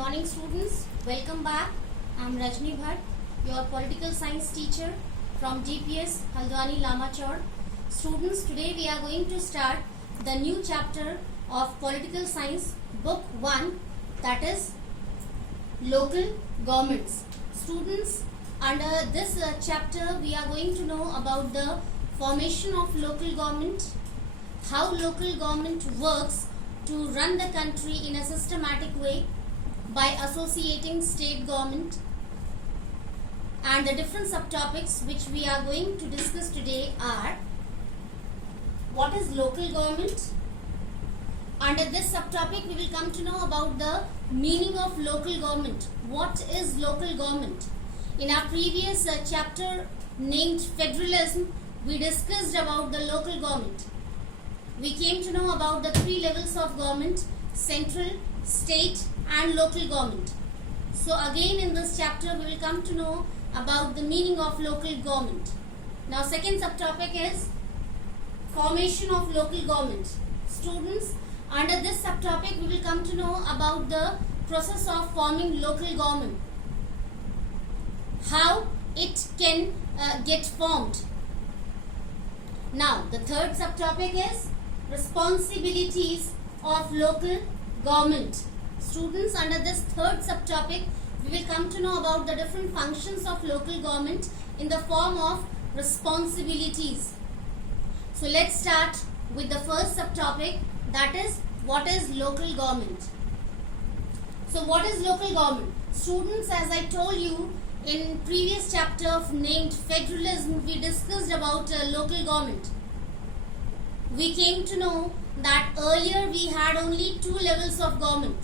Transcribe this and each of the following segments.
morning students, welcome back. I am Rajni Bhatt, your political science teacher from DPS Haldwani Lamachor. Students, today we are going to start the new chapter of political science book 1, that is local governments. Students, under this chapter we are going to know about the formation of local government, how local government works to run the country in a systematic way by associating state government, and the different subtopics which we are going to discuss today are: what is local government? Under this subtopic we will come to know about the meaning of local government. What is local government? In our previous chapter named federalism, we discussed about the local government. We came to know about the three levels of government: central, state and local government. So again in this chapter we will come to know about the meaning of local government. Now second subtopic is formation of local government. Students, under this subtopic we will come to know about the process of forming local government, how it can get formed. Now the third subtopic is responsibilities of local government. Students, under this third subtopic we will come to know about the different functions of local government in the form of responsibilities. So let's start with the first subtopic, that is what is local government. So what is local government? Students, as I told you in previous chapter named federalism, we discussed about local government. We came to know that earlier we had only two levels of government: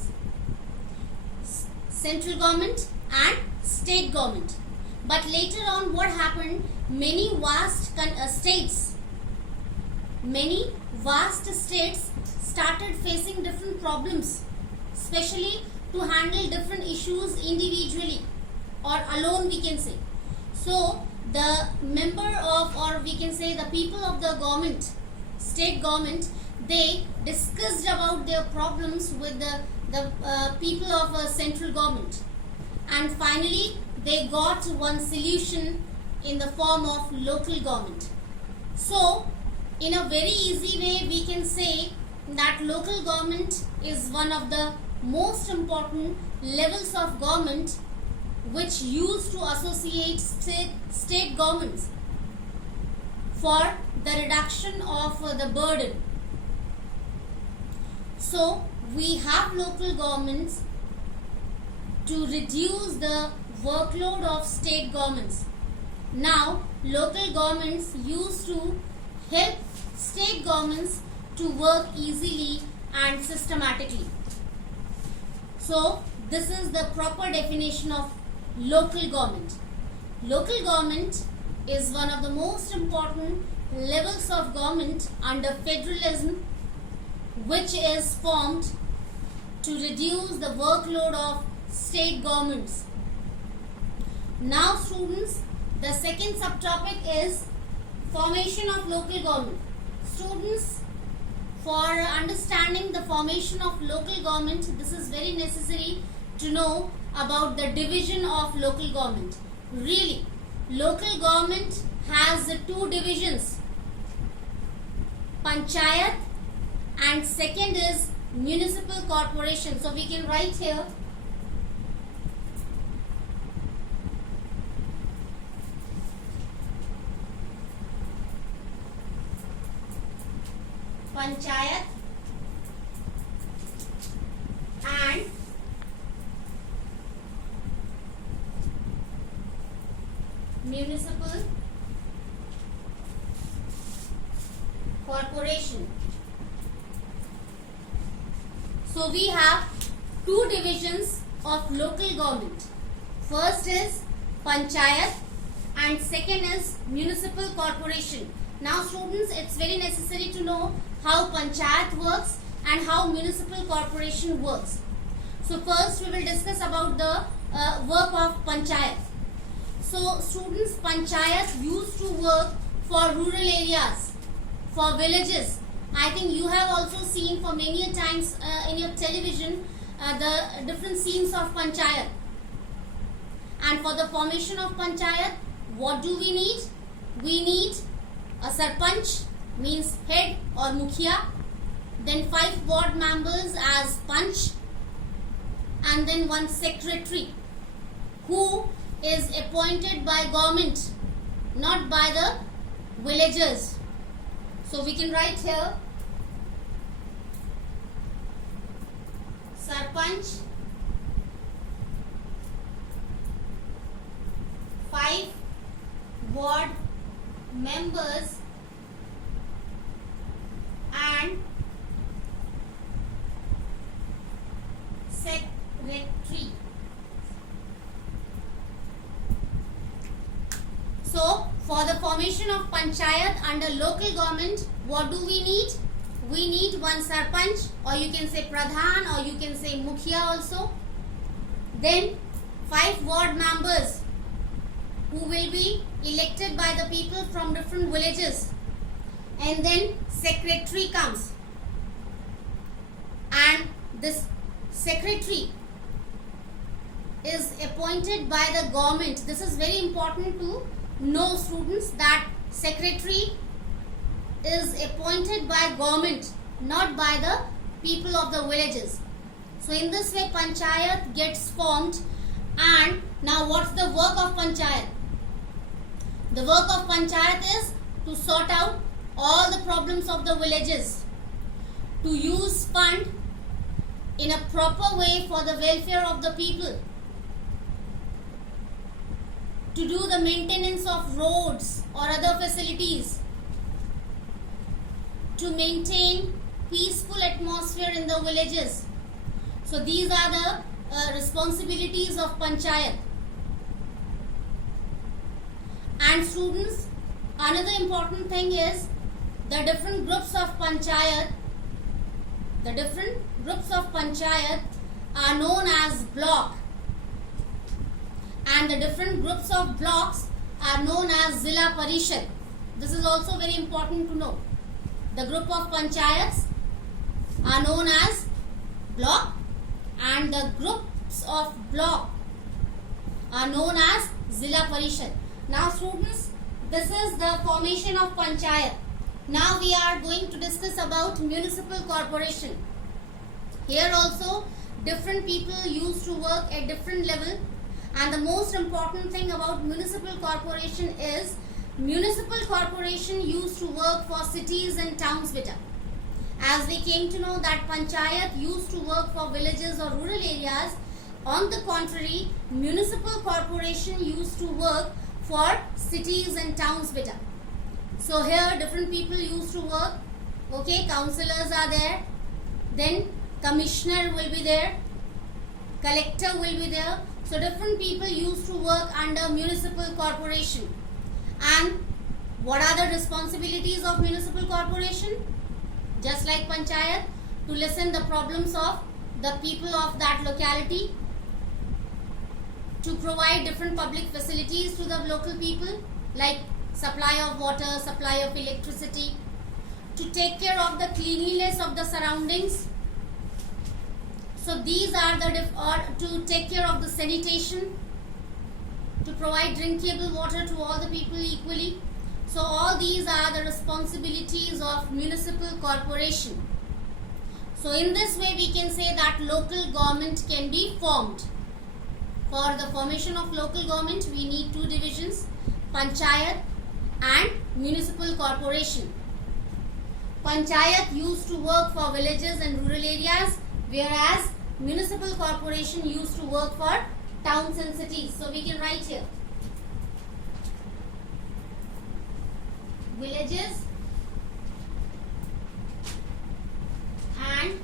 central government and state government. But later on what happened, many vast states started facing different problems, especially to handle different issues individually or alone, we can say. So the member of, or we can say the people of the government, state government, they discussed about their problems with the people of a central government, and finally they got one solution in the form of local government. So in a very easy way we can say that local government is one of the most important levels of government which used to associate state governments for the reduction of the burden. So we have local governments to reduce the workload of state governments. Now local governments used to help state governments to work easily and systematically. So this is the proper definition of local government. Local government is one of the most important levels of government under federalism, which is formed to reduce the workload of state governments. Now students, the second subtopic is formation of local government. Students, for understanding the formation of local government, this is very necessary to know about the division of local government. Really, local government has two divisions: panchayat and second is municipal corporation. So we can write here panchayat and municipal corporation. So we have two divisions of local government. First is panchayat and second is municipal corporation. Now students, it's very necessary to know how panchayat works and how municipal corporation works. So first we will discuss about the work of panchayat. So students, panchayat used to work for rural areas, for villages. I think you have also seen for many times in your television the different scenes of panchayat. And for the formation of panchayat, what do we need? We need a sarpanch, means head or mukhya, then 5 ward members as panch, and then 1 secretary who is appointed by government, not by the villagers. So we can write here sarpanch, 5 ward members and secretary. So for the formation of panchayat under local government, what do we need? We need 1 sarpanch, or you can say pradhan, or you can say mukhya also. Then 5 ward members who will be elected by the people from different villages, and then secretary comes, and this secretary is appointed by the government. This is very important to know, students, that secretary is appointed by government, not by the people of the villages. So in this way panchayat gets formed. And now what's the work of panchayat? The work of panchayat is to sort out all the problems of the villages, to use fund in a proper way for the welfare of the people, to do the maintenance of roads or other facilities, to maintain peaceful atmosphere in the villages. So these are the responsibilities of panchayat. And students, another important thing is the different groups of panchayat. The different groups of panchayat are known as block, and the different groups of blocks are known as Zilla Parishad. This is also very important to know. The group of panchayats are known as block, and the groups of block are known as Zilla Parishad. Now students, this is the formation of panchayat. Now we are going to discuss about municipal corporation. Here also different people used to work at different level, and the most important thing about municipal corporation is municipal corporation used to work for cities and towns better. As we came to know that panchayat used to work for villages or rural areas, on the contrary, municipal corporation used to work for cities and towns better. So here different people used to work. Okay, councillors are there, then commissioner will be there, collector will be there. So different people used to work under municipal corporation. And what are the responsibilities of municipal corporation? Just like panchayat, to listen the problems of the people of that locality, to provide different public facilities to the local people like supply of water, supply of electricity, to take care of the cleanliness of the surroundings. So these are the or to take care of the sanitation, to provide drinkable water to all the people equally. So all these are the responsibilities of municipal corporation. So in this way we can say that local government can be formed. For the formation of local government we need 2 divisions, panchayat and municipal corporation. Panchayat used to work for villages and rural areas, whereas municipal corporation used to work for towns and cities. So we can write here villages and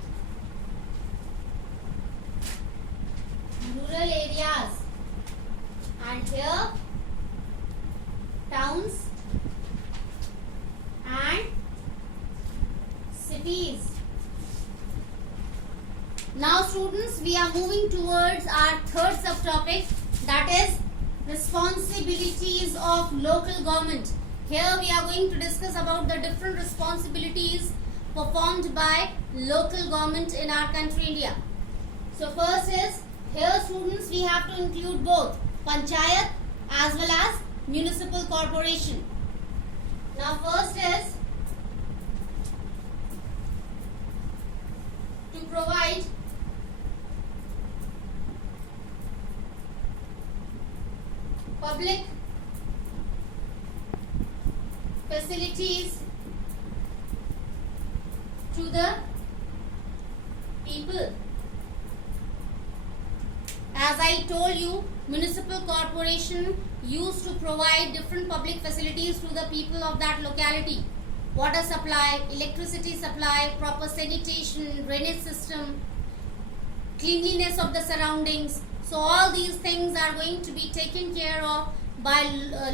rural areas, and here towns and cities. Now students, we are moving towards our third subtopic, that is responsibilities of local government. Here we are going to discuss about the different responsibilities performed by local government in our country India. So first is, here students we have to include both panchayat as well as municipal corporation. Now first is to provide public facilities to the people. As I told you, municipal corporation used to provide different public facilities to the people of that locality. Water supply, electricity supply, proper sanitation, drainage system, cleanliness of the surroundings. So all these things are going to be taken care of by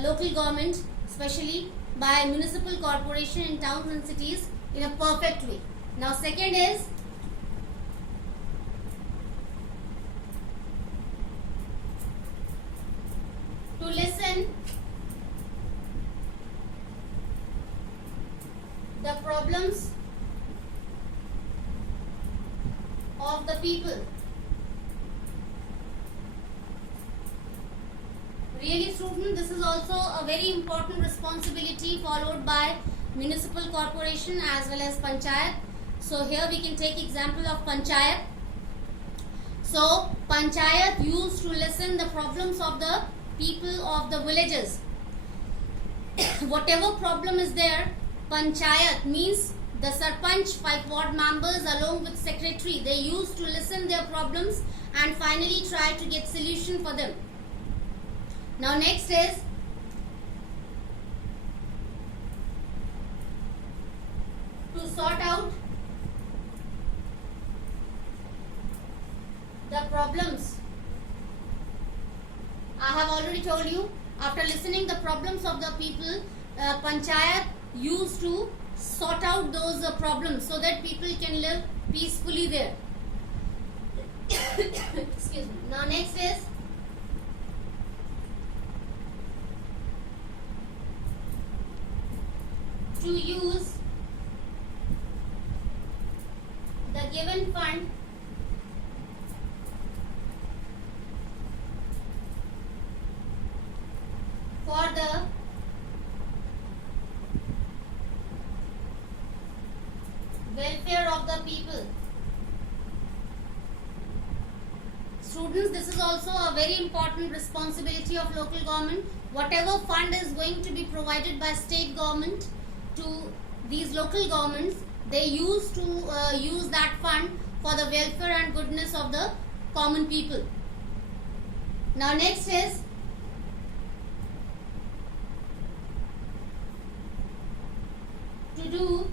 local government, especially by municipal corporation in towns and cities in a perfect way. Now second is to listen the problems of the people. Really student, this is also a very important responsibility followed by municipal corporation as well as panchayat. So here we can take example of panchayat. So panchayat used to listen the problems of the people of the villages. Whatever problem is there, panchayat means the sarpanch, 5 ward members along with secretary, they used to listen their problems and finally try to get solution for them. Now next is to sort out the problems. I have already told you, after listening the problems of the people, panchayat used to sort out those problems so that people can live peacefully there. Excuse me. Now next is to use the given fund for the welfare of the people. Students, this is also a very important responsibility of local government. Whatever fund is going to be provided by state government to these local governments, they used to use that fund for the welfare and goodness of the common people. Now next is to do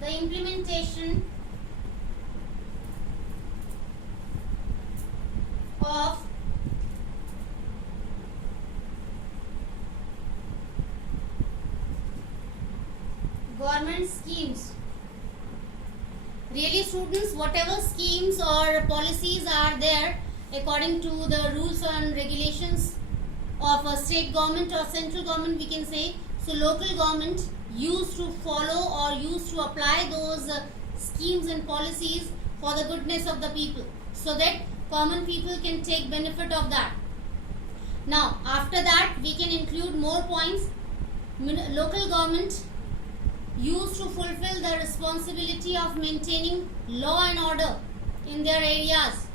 the implementation of government schemes. Really students, whatever schemes or policies are there according to the rules and regulations of a state government or central government, we can say, so local government used to follow or used to apply those schemes and policies for the goodness of the people, so that common people can take benefit of that. Now after that we can include more points. Local government used to fulfill the responsibility of maintaining law and order in their areas.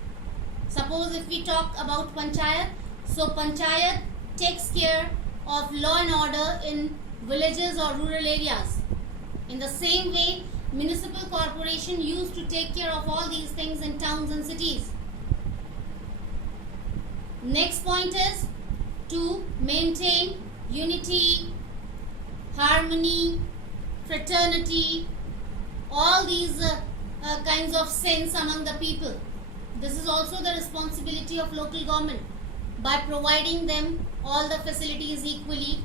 Suppose if we talk about panchayat, so panchayat takes care of law and order in villages or rural areas. In the same way, municipal corporation used to take care of all these things in towns and cities. Next point is to maintain unity, harmony, fraternity, all these kinds of sense among the people. This is also the responsibility of local government, by providing them all the facilities equally,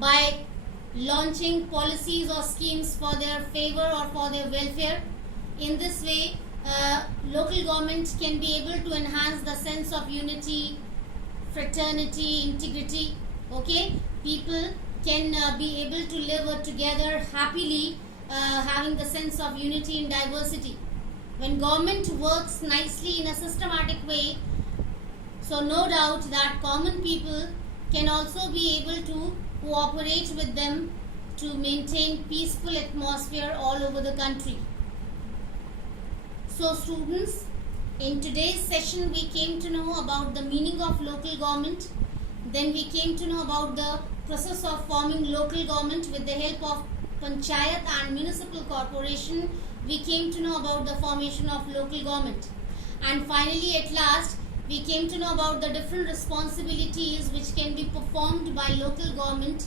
by launching policies or schemes for their favor or for their welfare. In this way, local government can be able to enhance the sense of unity, fraternity, integrity. Okay, people can be able to live together happily, having the sense of unity in diversity. When government works nicely in a systematic way, so no doubt that common people can also be able to cooperate with them to maintain peaceful atmosphere all over the country. So students, in today's session we came to know about the meaning of local government. Then we came to know about the process of forming local government with the help of panchayat and municipal corporation. We came to know about the formation of local government. And finally, at last, we came to know about the different responsibilities which can be performed by local government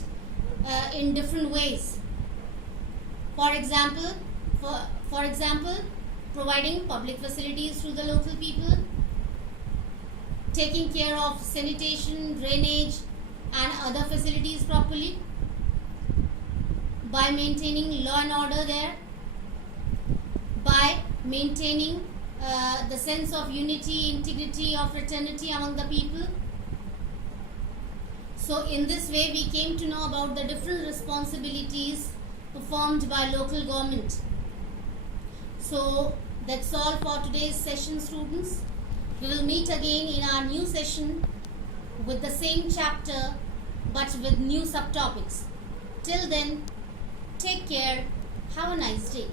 in different ways. For example, providing public facilities to the local people, taking care of sanitation, drainage and other facilities properly, by maintaining law and order there, by maintaining the sense of unity, integrity, or fraternity among the people. So in this way we came to know about the different responsibilities performed by local government. So that's all for today's session, students. We will meet again in our new session with the same chapter but with new subtopics. Till then, take care. Have a nice day.